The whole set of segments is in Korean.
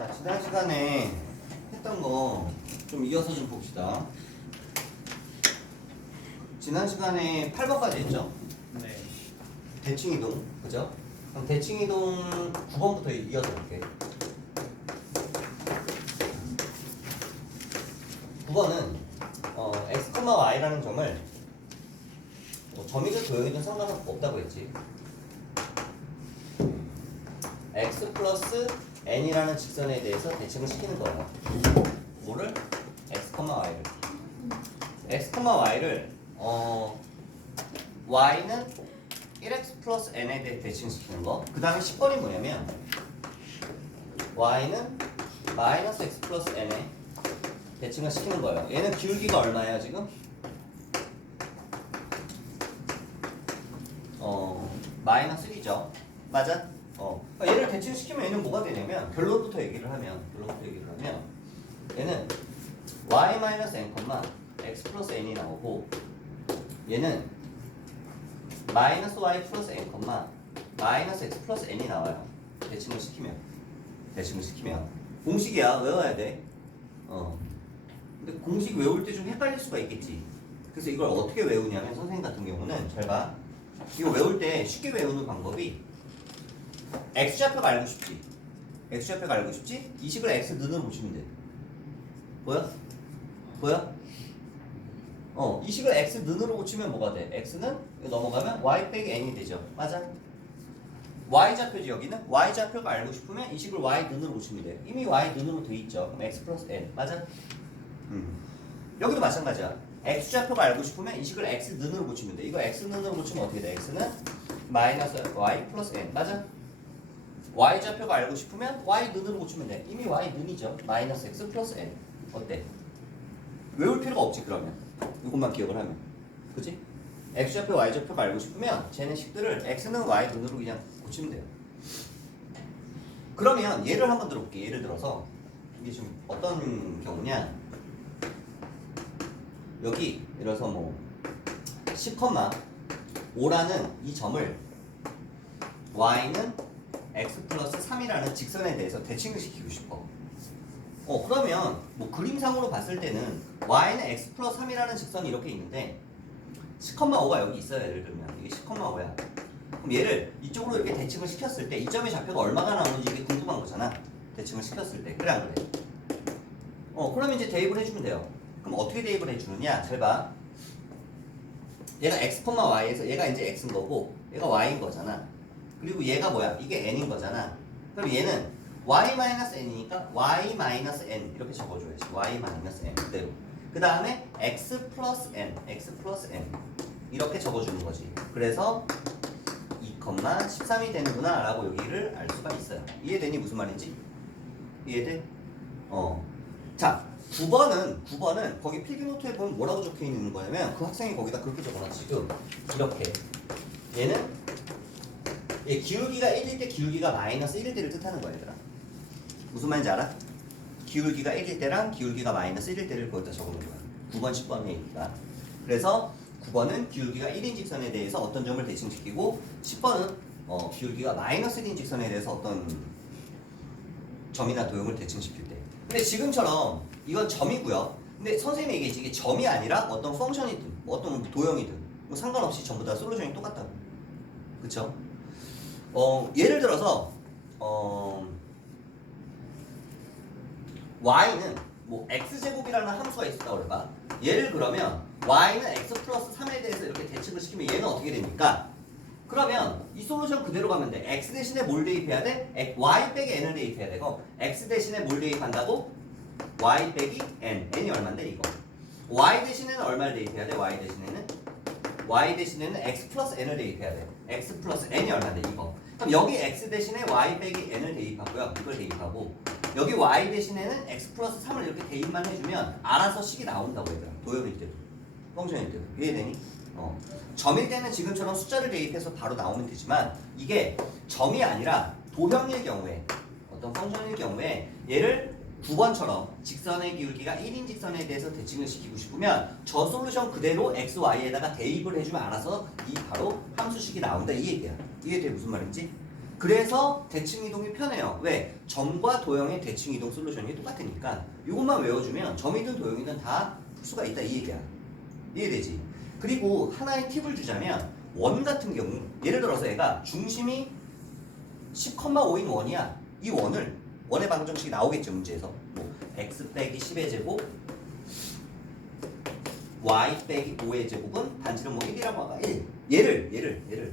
자, 지난 시간에 했던 거 좀 이어서 좀 봅시다. 지난 시간에 8번까지 했죠? 네. 대칭이동, 그죠? 그럼 대칭이동 9번부터 이어서 볼게. 9번은 x, y라는 점을 점이든 도형이든 상관없다고 했지. x 플러스 n이라는 직선에 대해서 대칭을 시키는 거예요. 뭐를? x, y를. x, y를 y는 1x 플러스 n에 대해 대칭시키는 거. 그 다음에 10번이 뭐냐면 y는 마이너스 x 플러스 n에 대칭을 시키는 거예요. 얘는 기울기가 얼마예요 지금? 마이너스 1이죠. 맞아? 그러니까 얘를 대칭시키면 얘는 뭐가 되냐면 결론부터 얘기를 하면 얘는 y-n, x 플러스 n이 나오고 얘는 마이너스 y 플러스 n, 마이너스 x 플러스 n이 나와요. 대칭을 시키면 공식이야. 외워야 돼. 근데 공식 외울 때 좀 헷갈릴 수가 있겠지. 그래서 이걸 어떻게 외우냐면 선생님 같은 경우는 잘 봐. 이거 외울 때 쉽게 외우는 방법이 x좌표가 알고 싶지? 이 식을 x 는으로 보시면 돼. 보여? 이 식을 x 는으로 고치면 뭐가 돼? x는 이거 넘어가면 y 빼기 n이 되죠. 맞아? y좌표지 여기는. y좌표가 알고 싶으면 이 식을 y 는으로 고치면 돼. 이미 y 는으로 돼 있죠. 그럼 x 플러스 n. 맞아? 여기도 마찬가지야. x좌표가 알고 싶으면 이 식을 x 는으로 고치면 돼. 이거 x 는으로 고치면 어떻게 돼? x는 마이너스 y 플러스 n. 맞아? y좌표가 알고 싶으면 y 는으로 고치면 돼. 이미 y 는이죠. 마이너스 x 플러스 n. 어때? 외울 필요가 없지 그러면. 이것만 기억을 하면. 그치? x좌표, y좌표가 알고 싶으면 쟤네 식들을 x는 y 는으로 그냥 고치면 돼요. 그러면 예를 한번 들어볼게. 예를 들어서 이게 지금 어떤 경우냐? 여기 예를 들어서 뭐 10,5라는 이 점을 y는 x 플러스 3이라는 직선에 대해서 대칭을 시키고 싶어. 그러면 뭐 그림상으로 봤을 때는 y는 x 플러스 3이라는 직선이 이렇게 있는데 10,5가 여기 있어요. 예를 들면 이게 10,5야. 그럼 얘를 이쪽으로 이렇게 대칭을 시켰을 때 이 점의 좌표가 얼마가 나오는지 이게 궁금한 거잖아. 대칭을 시켰을 때. 그래 안 그래? 그럼 이제 대입을 해주면 돼요. 그럼 어떻게 대입을 해주느냐? 잘 봐. 얘가 x, y에서 얘가 이제 x인 거고 얘가 y인 거잖아. 그리고 얘가 뭐야? 이게 n인 거잖아. 그럼 얘는 y-n이니까 y-n 이렇게 적어줘야지. y-n 그대로. 그 다음에 x 플러스 n 이렇게 적어주는 거지. 그래서 2,13이 되는구나 라고 여기를 알 수가 있어요. 이해되니? 무슨 말인지? 이해돼? 자, 9번은 거기 필기노트에 보면 뭐라고 적혀 있는 거냐면 그 학생이 거기다 그렇게 적어놨지. 지금 이렇게 얘는 기울기가 1일 때 기울기가 마이너스 1일 때를 뜻하는 거야 얘들아. 무슨 말인지 알아? 기울기가 1일 때랑 기울기가 마이너스 1일 때를 거기다 적어놓은 거야. 9번, 10번이니까. 그래서 9번은 기울기가 1인 직선에 대해서 어떤 점을 대칭시키고 10번은 기울기가 마이너스 1인 직선에 대해서 어떤 점이나 도형을 대칭시킬 때. 근데 지금처럼 이건 점이고요. 근데 선생님이 얘기했지 이게 점이 아니라 어떤 펑션이든 뭐 어떤 도형이든 뭐 상관없이 전부 다 솔루션이 똑같다고. 그쵸? 예를 들어서 y는 뭐 x제곱이라는 함수가 있었다고 그래봐. 얘를 그러면 y는 x 플러스 3에 대해서 이렇게 대칭을 시키면 얘는 어떻게 됩니까? 그러면 이 솔루션 그대로 가면 돼. x 대신에 뭘 대입해야 돼? y 빼기 n을 대입해야 되고 x 대신에 뭘 대입한다고? y 빼기 n. n이 얼만데 이거? y 대신에는 얼마를 대입해야 돼? y 대신에는 x 플러스 n을 대입해야 돼. x 플러스 n이 얼만데 이거? 그럼 여기 x 대신에 y 빼기 n을 대입하고요. 이걸 대입하고 여기 y 대신에는 x 플러스 3을 이렇게 대입만 해주면 알아서 식이 나온다고 얘들아. 도형일 때도 펑션일 때도. 이해되니? 점일 때는 지금처럼 숫자를 대입해서 바로 나오면 되지만 이게 점이 아니라 도형일 경우에 어떤 펑션일 경우에 얘를 9번처럼 직선의 기울기가 1인 직선에 대해서 대칭을 시키고 싶으면 저 솔루션 그대로 x, y에다가 대입을 해주면 알아서 이 바로 함수식이 나온다 이 얘기야. 이해돼? 무슨 말인지? 그래서 대칭 이동이 편해요. 왜? 점과 도형의 대칭 이동 솔루션이 똑같으니까 이것만 외워주면 점이든 도형이든 다 풀 수가 있다 이 얘기야. 이해되지? 그리고 하나의 팁을 주자면 원 같은 경우 예를 들어서 얘가 중심이 10,5인 원이야. 이 원을 원의 방정식이 나오겠죠 문제에서. 뭐 x 빼기 10의 제곱 y 빼기 5의 제곱은 반지름 뭐 1이라고 하가 1. 얘를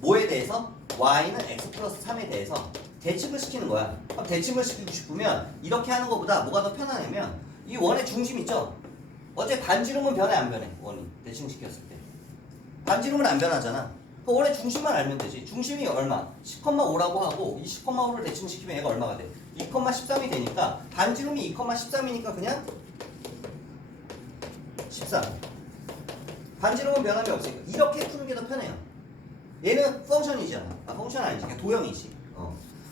뭐에 대해서? y는 x 플러스 3에 대해서 대칭을 시키는 거야. 그럼 대칭을 시키고 싶으면 이렇게 하는 것보다 뭐가 더 편하냐면 이 원의 중심 있죠? 어째 반지름은 변해 안 변해? 원이 대칭시켰을 때 반지름은 안 변하잖아. 그 원의 중심만 알면 되지. 중심이 얼마? 10,5라고 하고 이 10,5를 대칭시키면 얘가 얼마가 돼? 2,13이 되니까 반지름이 2,13이니까 그냥 13. 반지름은 변함이 없으니까 이렇게 푸는 게 더 편해요. 얘는 펑션이잖아. 아 펑션 아니지. 그냥 도형이지.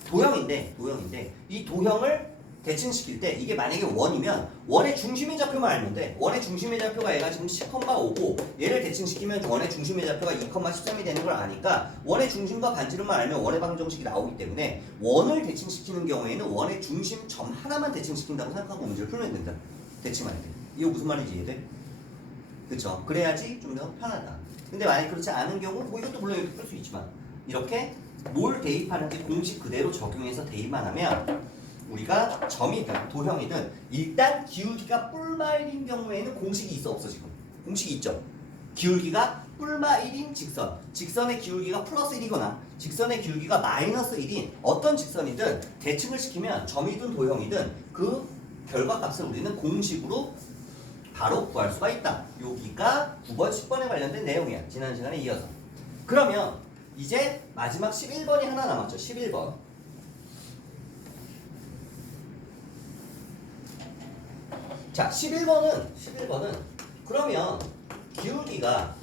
도형인데 이 도형을 대칭시킬 때 이게 만약에 원이면 원의 중심의 좌표만 알면 돼. 원의 중심의 좌표가 얘가 지금 10,5고 얘를 대칭시키면 원의 중심의 좌표가 2,13이 되는 걸 아니까 원의 중심과 반지름만 알면 원의 방정식이 나오기 때문에 원을 대칭시키는 경우에는 원의 중심 점 하나만 대칭시킨다고 생각하고 문제를 풀면 된다. 대칭할 때. 이거 무슨 말인지 이해돼? 그쵸? 그래야지 좀 더 편하다. 근데 만약 그렇지 않은 경우 뭐 이것도 물론 이렇게 풀 수 있지만 이렇게 뭘 대입하는지 공식 그대로 적용해서 대입만 하면 우리가 점이든 도형이든 일단 기울기가 뿔마 1인 경우에는 공식이 있어 없어 지금? 공식이 있죠. 기울기가 뿔마 1인 직선, 직선의 기울기가 플러스 1이거나 직선의 기울기가 마이너스 1인 어떤 직선이든 대칭을 시키면 점이든 도형이든 그 결과값을 우리는 공식으로 바로 구할 수가 있다. 여기가 9번, 10번에 관련된 내용이야. 지난 시간에 이어서. 그러면 이제 마지막 11번이 하나 남았죠. 11번. 자, 11번은 그러면 기울기가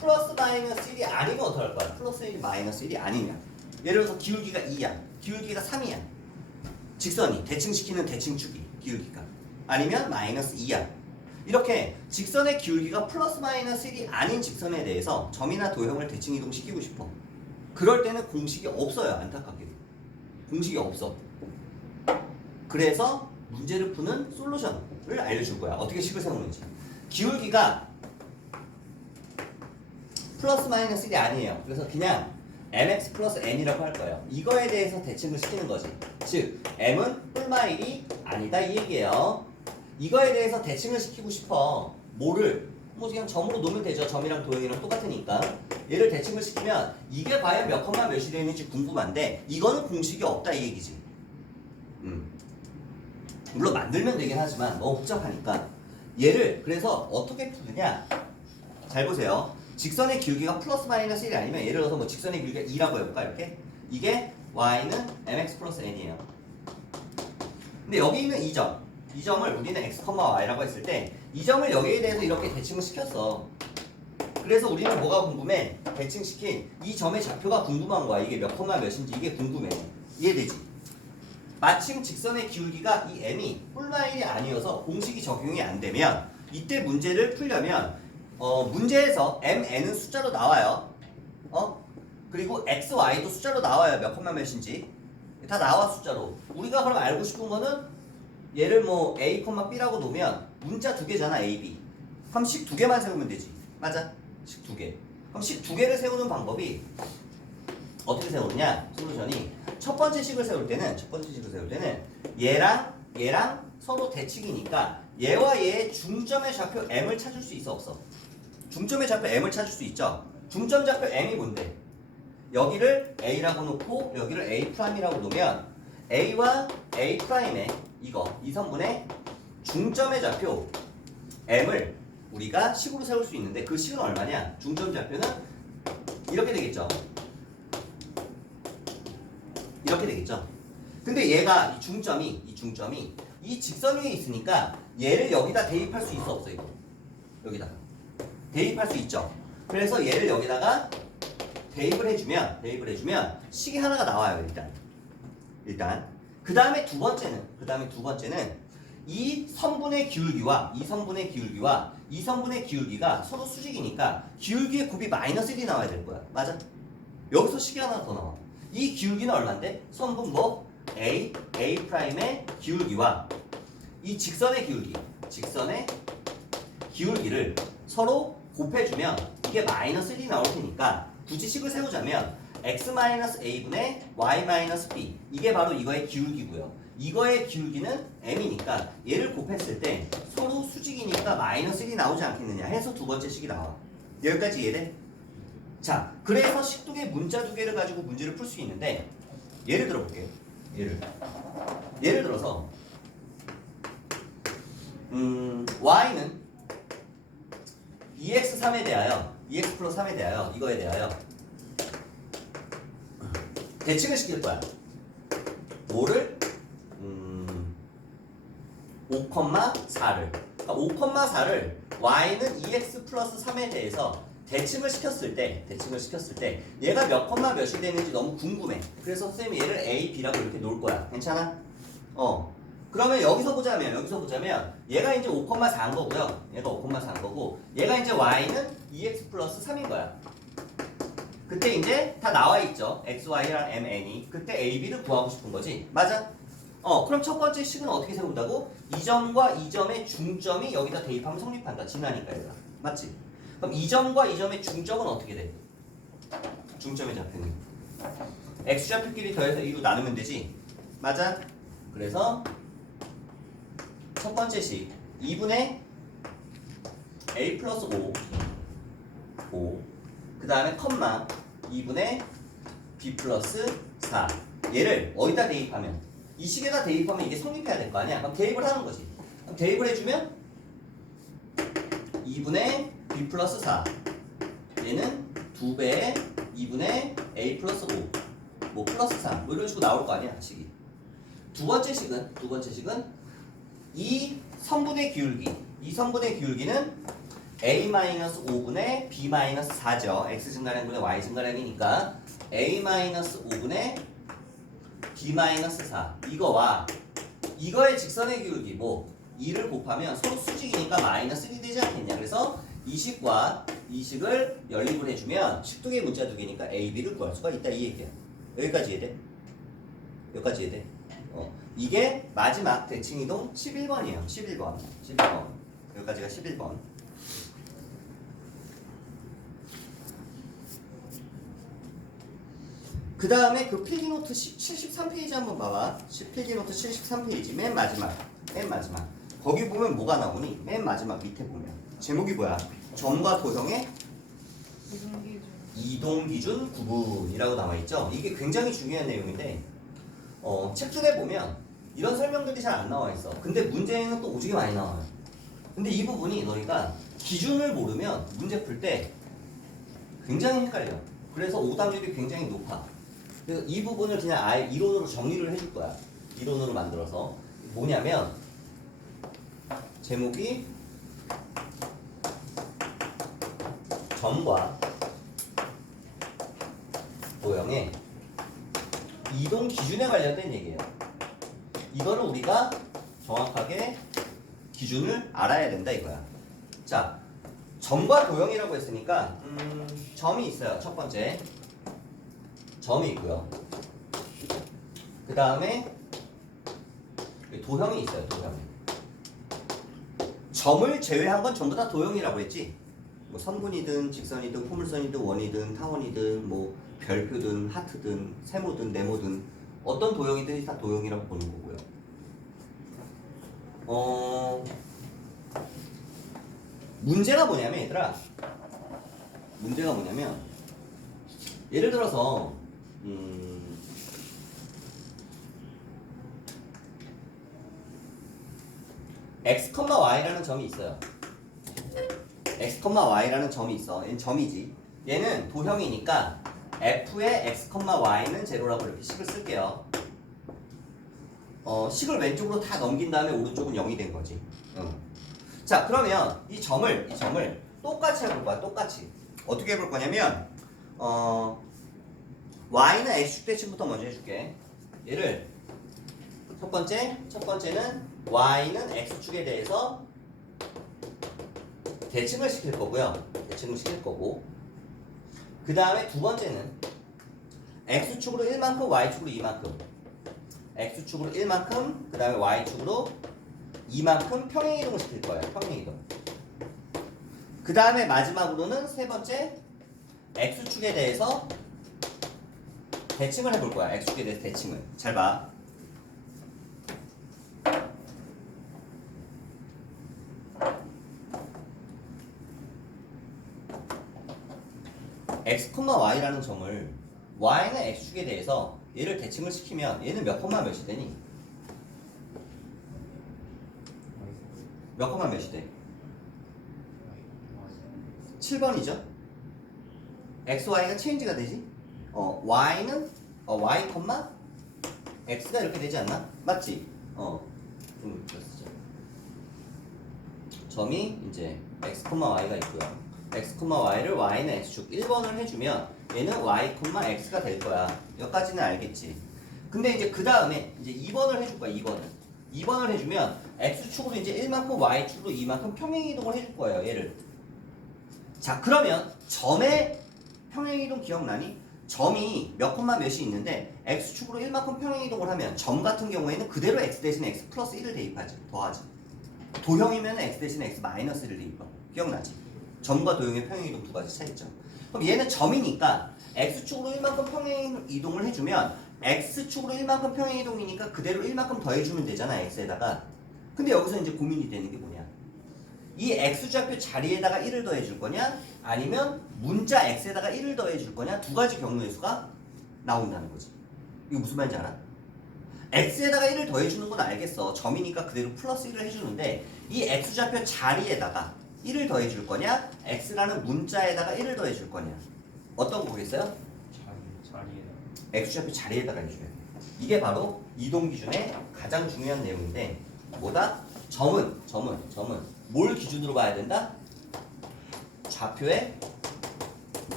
플러스 마이너스 1이 아니면 어떡할 거야? 플러스 1이 마이너스 1이 아니면 예를 들어서 기울기가 2야. 기울기가 3이야. 직선이 대칭시키는 대칭축이 기울기가 아니면 마이너스 2야. 이렇게 직선의 기울기가 플러스 마이너스 1이 아닌 직선에 대해서 점이나 도형을 대칭 이동시키고 싶어. 그럴 때는 공식이 없어요. 안타깝게도. 공식이 없어. 그래서 문제를 푸는 솔루션을 알려줄 거야. 어떻게 식을 세우는지. 기울기가 플러스 마이너스 1이 아니에요. 그래서 그냥 mx 플러스 n이라고 할 거예요. 이거에 대해서 대칭을 시키는 거지. 즉 m은 뿔마 1이 아니다 이 얘기예요. 이거에 대해서 대칭을 시키고 싶어. 뭐를? 뭐 그냥 점으로 놓으면 되죠. 점이랑 도형이랑 똑같으니까. 얘를 대칭을 시키면 이게 과연 몇 컴마 몇이 되는지 궁금한데 이거는 공식이 없다 이 얘기지. 물론 만들면 되긴 하지만 너무 복잡하니까 얘를 그래서 어떻게 푸느냐. 잘 보세요. 직선의 기울기가 플러스 마이너스 1이 아니면 예를 들어서 뭐 직선의 기울기가 2라고 해볼까 이렇게. 이게 y는 mx 플러스 n이에요. 근데 여기 있는 이 점을 우리는 x, y라고 했을 때 이 점을 여기에 대해서 이렇게 대칭을 시켰어. 그래서 우리는 뭐가 궁금해? 대칭시킨 이 점의 좌표가 궁금한 거야. 이게 몇 컴마 몇인지 이게 궁금해. 이해되지? 마침 직선의 기울기가 이 m이 뿔마 1이 아니어서 공식이 적용이 안 되면 이때 문제를 풀려면 문제에서 mn은 숫자로 나와요. 그리고 x, y도 숫자로 나와요. 몇 컴마 몇인지 다 나와 숫자로. 우리가 그럼 알고 싶은 거는 얘를 뭐 a, b라고 놓으면 문자 두 개잖아 a, b. 그럼 식 두 개만 세우면 되지. 맞아? 식 두 개. 그럼 식 두 개를 세우는 방법이 어떻게 세우느냐? 솔루션이 첫 번째 식을 세울 때는 얘랑 서로 대칭이니까 얘와 얘의 중점의 좌표 m을 찾을 수 있어 없어? 중점의 좌표 m을 찾을 수 있죠. 중점 좌표 m이 뭔데? 여기를 a라고 놓고 여기를 a'이라고 놓으면 a와 a'의 이 선분의 중점의 좌표 m을 우리가 식으로 세울 수 있는데 그 식은 얼마냐? 중점 좌표는 이렇게 되겠죠. 이렇게 되겠죠. 근데 얘가 이 중점이 이 직선 위에 있으니까 얘를 여기다 대입할 수 있어 없어 이거? 여기다 대입할 수 있죠. 그래서 얘를 여기다가 대입을 해주면 식이 하나가 나와요. 일단 그 다음에 두 번째는 이 선분의 기울기와 이 선분의 기울기가 서로 수직이니까 기울기의 곱이 마이너스 1이 나와야 될 거야. 맞아? 여기서 식이 하나 더 나와. 이 기울기는 얼마인데? 선분모 A'의 기울기와 이 직선의 기울기를 서로 곱해주면 이게 마이너스 1이 나올 테니까 굳이 식을 세우자면 x-a분의 y-b 이게 바로 이거의 기울기고요. 이거의 기울기는 m이니까 얘를 곱했을 때 서로 수직이니까 마이너스 1이 나오지 않겠느냐 해서 두 번째 식이 나와. 여기까지 이해돼? 자, 그래서 식두개 문자 두 개를 가지고 문제를 풀 수 있는데 예를 들어 볼게요. 예를 들어서 y는 2x3에 대하여 2x 플러스 3에 대하여 이거에 대하여 대칭을 시킬 거야. 뭐를? 5,4를. 그러니까 5,4를 y는 2x 플러스 3에 대해서 대칭을 시켰을 때 얘가 몇 컴마 몇이 되는지 너무 궁금해. 그래서 선생님이 얘를 a, b라고 이렇게 놓을 거야. 괜찮아? 그러면 여기서 보자면 얘가 이제 5,4인 거고요. 얘가 5,4인 거고 얘가 이제 y는 2x 플러스 3인 거야. 그때 이제 다 나와 있죠. x, y랑 m, n이. 그때 a, b를 구하고 싶은 거지. 맞아? 그럼 첫 번째 식은 어떻게 세운다고? 이 점과 이 점의 중점이 여기다 대입하면 성립한다. 지나니까 얘가. 맞지? 그럼 이 점과 이 점의 중점은 어떻게 돼? 중점의 좌표는 x좌표끼리 더해서 2로 나누면 되지? 맞아? 그래서 첫 번째 식 2분의 a 플러스 5 그 다음에 컴마 2분의 b 플러스 4 얘를 어디다 대입하면 이 식에다 대입하면 이게 성립해야 될 거 아니야? 그럼 대입을 하는 거지. 그럼 대입을 해주면 2분의 b 플러스 4 얘는 2배의 2분의 a 플러스 5 뭐 플러스 3 뭐 이런 식으로 나올 거 아니야 식이. 두 번째 식은 이 선분의 기울기는 a-5분의 b-4죠. x 증가량분의 y 증가량이니까 a-5분의 b-4 이거와 이거의 직선의 기울기 뭐 2를 곱하면 서로 수직이니까 마이너스 1이 되지 않겠냐. 그래서 이 식과 이 식을 연립을 해주면 식두개 문자 두 개니까 a, b를 구할 수가 있다 이 얘기야. 여기까지 이해돼? 이게 마지막 대칭이동 11번이에요. 11번. 여기까지가 11번. 그 다음에 그 필기노트 73페이지 한번 봐봐. 필기노트 73페이지 맨 마지막. 거기 보면 뭐가 나오니? 맨 마지막 밑에 보면 제목이 뭐야? 점과 도형의 이동기준 구분이라고 나와있죠. 이게 굉장히 중요한 내용인데 책들에 보면 이런 설명들이 잘 안 나와 있어. 근데 문제는 또 오지게 많이 나와요. 근데 이 부분이 너희가 기준을 모르면 문제 풀 때 굉장히 헷갈려. 그래서 오답률이 굉장히 높아. 그래서 이 부분을 그냥 아예 이론으로 정리를 해줄 거야. 이론으로 만들어서 뭐냐면 제목이 점과 도형의 이동 기준에 관련된 얘기예요. 이거를 우리가 정확하게 기준을 알아야 된다 이거야. 자, 점과 도형이라고 했으니까 점이 있어요. 첫 번째 점이 있고요. 그 다음에 도형이 있어요. 도형이. 점을 제외한 건 전부 다 도형이라고 했지. 뭐 선분이든 직선이든 포물선이든 원이든 타원이든 뭐 별표든 하트든 세모든 네모든 어떤 도형이든 다 도형이라고 보는 거고요. 문제가 뭐냐면 얘들아, 예를 들어서 x, y라는 점이 있어요. x, y라는 점이 있어. 얘는 점이지. 얘는 도형이니까 f의 x, y는 제로라고 이렇게 식을 쓸게요. 식을 왼쪽으로 다 넘긴 다음에 오른쪽은 0이 된 거지. 자, 그러면 이 점을 똑같이 해볼 거야. 똑같이. 어떻게 해볼 거냐면 y는 x축 대칭부터 먼저 해줄게. 얘를 첫 번째는 y는 x축에 대해서 대칭을 시킬 거고요. 그 다음에 두 번째는 x축으로 1만큼 y축으로 2만큼 x축으로 1만큼 그 다음에 y축으로 2만큼 평행이동을 시킬 거예요. 평행이동. 그 다음에 마지막으로는 세 번째 x축에 대해서 대칭을 해볼 거야. x축에 대해서 대칭을. 잘 봐. x, y라는 점을 y는 x축에 대해서 얘를 대칭을 시키면 얘는 몇 콤마 몇이 되니? 몇 콤마 몇이 돼? 7번이죠? x, y가 체인지가 되지? y는 y, x가 이렇게 되지 않나? 맞지? 좀 쓰자. 점이 이제 x, y가 있고요. x, y를 y는 x축 1번을 해주면 얘는 y, x가 될 거야. 여기까지는 알겠지? 근데 이제 그 다음에 이제 2번을 해줄 거야. 2번을 해주면 x축으로 이제 1만큼 y축으로 2만큼 평행이동을 해줄 거예요. 얘를. 자, 그러면 점의 평행이동 기억나니? 점이 몇 콤마 몇이 있는데 x축으로 1만큼 평행이동을 하면 점 같은 경우에는 그대로 x 대신에 x 플러스 1을 대입하지. 더하지. 도형이면 x 대신에 x 마이너스 1을 대입하고. 기억나지? 점과 도형의 평행이동 두 가지 차이점. 그럼 얘는 점이니까 x축으로 1만큼 평행이동을 해주면 x축으로 1만큼 평행이동이니까 그대로 1만큼 더해주면 되잖아. x에다가. 근데 여기서 이제 고민이 되는 게 뭐냐? 이 x좌표 자리에다가 1을 더해줄 거냐? 아니면 문자 x에다가 1을 더해줄 거냐? 두 가지 경우의 수가 나온다는 거지. 이거 무슨 말인지 알아? x에다가 1을 더해주는 건 알겠어. 점이니까 그대로 플러스 1을 해주는데 이 x좌표 자리에다가 1을 더해줄 거냐? x라는 문자에다가 1을 더해줄 거냐? 어떤 거 보겠어요? 자리에다가. x좌표 자리에다가 해줘야 돼. 이게 바로 이동 기준의 가장 중요한 내용인데 뭐다? 점은 뭘 기준으로 봐야 된다? 좌표의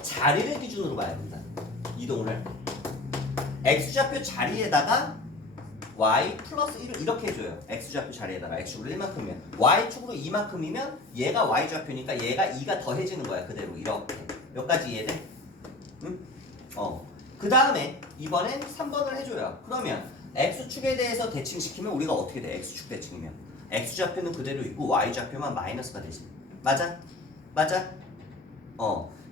자리를 기준으로 봐야 된다. 이동을 할 때. x좌표 자리에다가 y 플러스 1을 이렇게 해줘요. x좌표 자리에다가 x축으로 1만큼이면 y축으로 2만큼이면 얘가 y좌표니까 얘가 2가 더해지는 거야. 그대로 이렇게. 여기까지 이해돼? 응? 그 다음에 이번엔 3번을 해줘요. 그러면 x축에 대해서 대칭시키면 우리가 어떻게 돼? x축 대칭이면 x좌표는 그대로 있고 y좌표만 마이너스가 되지. 맞아?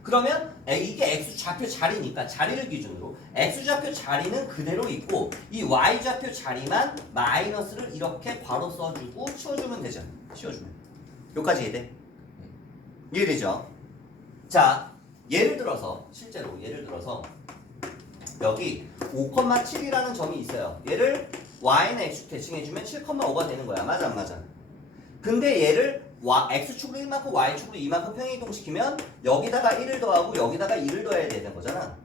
그러면 이게 x좌표 자리니까 자리를 기준으로 x좌표 자리는 그대로 있고 이 y좌표 자리만 마이너스를 이렇게 괄호 써주고 치워주면 되잖아. 치워주면. 여기까지 이해돼? 이해되죠? 자, 예를 들어서 여기 5,7이라는 점이 있어요. 얘를 y는 x축 대칭해주면 7,5가 되는 거야. 맞아 안 맞아? 근데 얘를 x축으로 1만큼 y축으로 2만큼 평행이동시키면 여기다가 1을 더하고 여기다가 1을 더해야 되는 거잖아.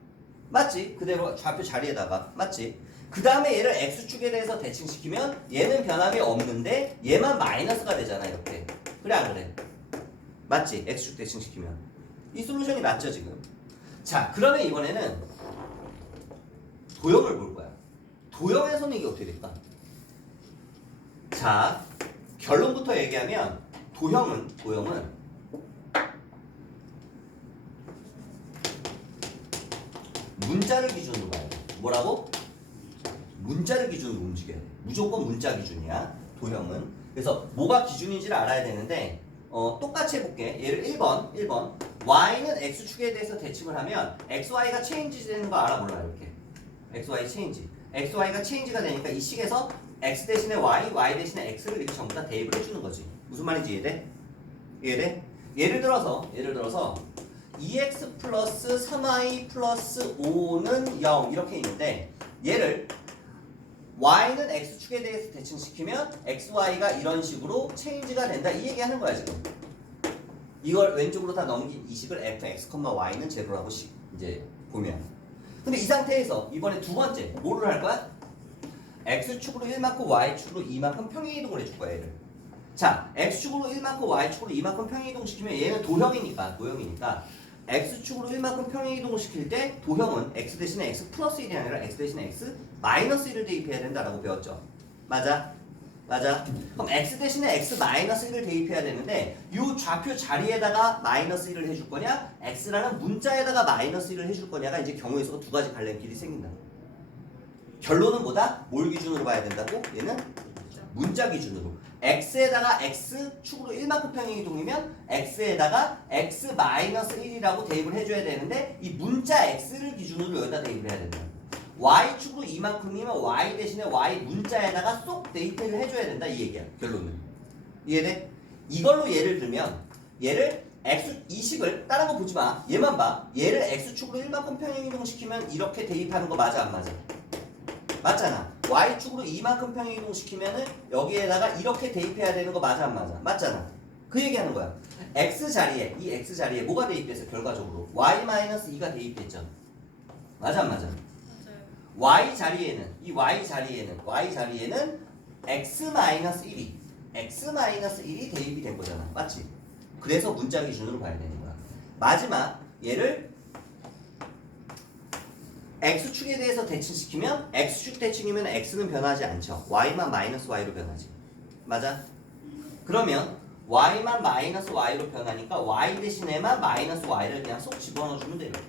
맞지? 그대로 좌표 자리에다가. 맞지? 그 다음에 얘를 x축에 대해서 대칭시키면 얘는 변함이 없는데 얘만 마이너스가 되잖아. 이렇게. 그래 안 그래? 맞지? x축 대칭시키면. 이 솔루션이 맞죠 지금? 자, 그러면 이번에는 도형을 볼 거야. 도형에서는 이게 어떻게 될까? 자, 결론부터 얘기하면 도형은 문자를 기준으로 봐야 돼. 뭐라고? 문자를 기준으로 움직여야 돼. 무조건 문자 기준이야. 도형은. 그래서 뭐가 기준인지를 알아야 되는데 똑같이 해볼게. 얘를 1번 y는 x축에 대해서 대칭을 하면 xy가 체인지 되는 거 알아 몰라 이렇게. xy 체인지. xy가 체인지가 되니까 이 식에서 x 대신에 y 대신에 x를 이렇게 전부 다 대입을 해주는 거지. 무슨 말인지 이해돼? 예를 들어서 2x 플러스 3y 플러스 5는 0 이렇게 있는데 얘를 y는 x축에 대해서 대칭시키면 xy가 이런 식으로 체인지가 된다 이 얘기하는 거야 지금. 이걸 왼쪽으로 다 넘긴 이 식을 fx, y는 제로라고 이제 보면. 근데 이 상태에서 이번에 두 번째 뭐를 할 거야? x축으로 1만큼 y축으로 2만큼 평행이동을 해줄 거야 얘를. 자, x축으로 1만큼 y축으로 2만큼 평행이동 시키면 얘는 도형이니까 x축으로 1만큼 평행이동을 시킬 때 도형은 x 대신에 x 플러스 1이 아니라 x 대신에 x 마이너스 1을 대입해야 된다라고 배웠죠. 맞아? 맞아. 그럼 x 대신에 x 마이너스 1을 대입해야 되는데 이 좌표 자리에다가 마이너스 1을 해줄 거냐 x라는 문자에다가 마이너스 1을 해줄 거냐가 이제 경우의 수가 두 가지 갈림길이 생긴다. 결론은 뭐다? 뭘 기준으로 봐야 된다고? 얘는 문자 기준으로. x에다가 x 축으로 1만큼 평행이동이면 x에다가 x 마이너스 1이라고 대입을 해줘야 되는데 이 문자 x를 기준으로 여기다 대입을 해야 된다. y축으로 이만큼이면 y 대신에 y 문자에다가 쏙 대입을 해줘야 된다 이 얘기야. 결론은 이해돼? 이걸로 예를 들면 얘를 x 이 식을 다른 거 보지 마. 얘만 봐. 얘를 x축으로 1만큼 평행이동시키면 이렇게 대입하는 거 맞아 안 맞아? 맞잖아. y축으로 이만큼 평행이동시키면은 여기에다가 이렇게 대입해야 되는 거 맞아 안 맞아? 맞잖아. 그 얘기하는 거야. x 자리에 이 x 자리에 뭐가 대입됐어 결과적으로? y-2가 대입됐죠. 맞아 안 맞아? y 자리에는 이 y 자리에는 x-1이 대입이 된 거잖아. 맞지? 그래서 문자 기준으로 봐야 되는 거야. 마지막 얘를 x축에 대해서 대칭시키면 x축 대칭이면 x는 변하지 않죠. y만 마이너스 y로 변하지. 맞아? 그러면 y만 마이너스 y로 변하니까 y 대신에만 마이너스 y를 그냥 쏙 집어넣어주면 돼. 이렇게.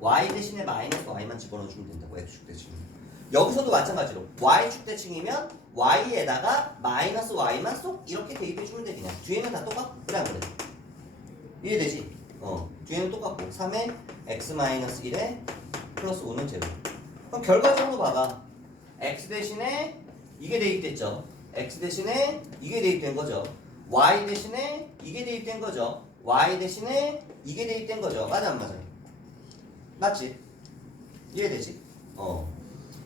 y 대신에 마이너스 y만 집어넣어주면 된다고. x축 대칭이면. 여기서도 마찬가지로 y축 대칭이면 y에다가 마이너스 y만 쏙 이렇게 대입해주면 돼. 그냥 뒤에는 다 똑같고 그래 안 그래? 이해되지? 뒤에는 똑같고 3에 x-1에 플러스 5는 제로. 그럼 결과적으로 봐봐. x 대신에 이게 대입됐죠. x 대신에 이게 대입된 거죠. y 대신에 이게 대입된 거죠. y 대신에 이게 대입된 거죠. 맞아 안 맞아? 맞지? 이해되지?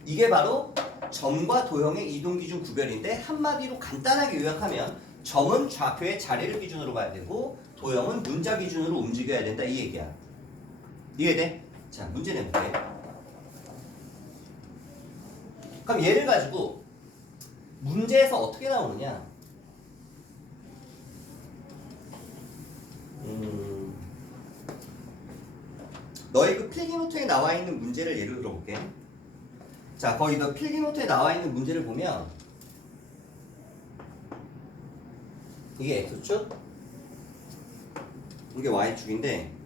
이게 바로 점과 도형의 이동기준 구별인데 한마디로 간단하게 요약하면 점은 좌표의 자리를 기준으로 봐야 되고 도형은 문자 기준으로 움직여야 된다 이 얘기야. 이해돼? 자, 문제 내볼게. 그럼 얘를 가지고 문제에서 어떻게 나오느냐? 너희 그 필기노트에 나와 있는 문제를 예를 들어볼게. 자, 거기 너 필기노트에 나와 있는 문제를 보면 이게 x축, 이게 y축인데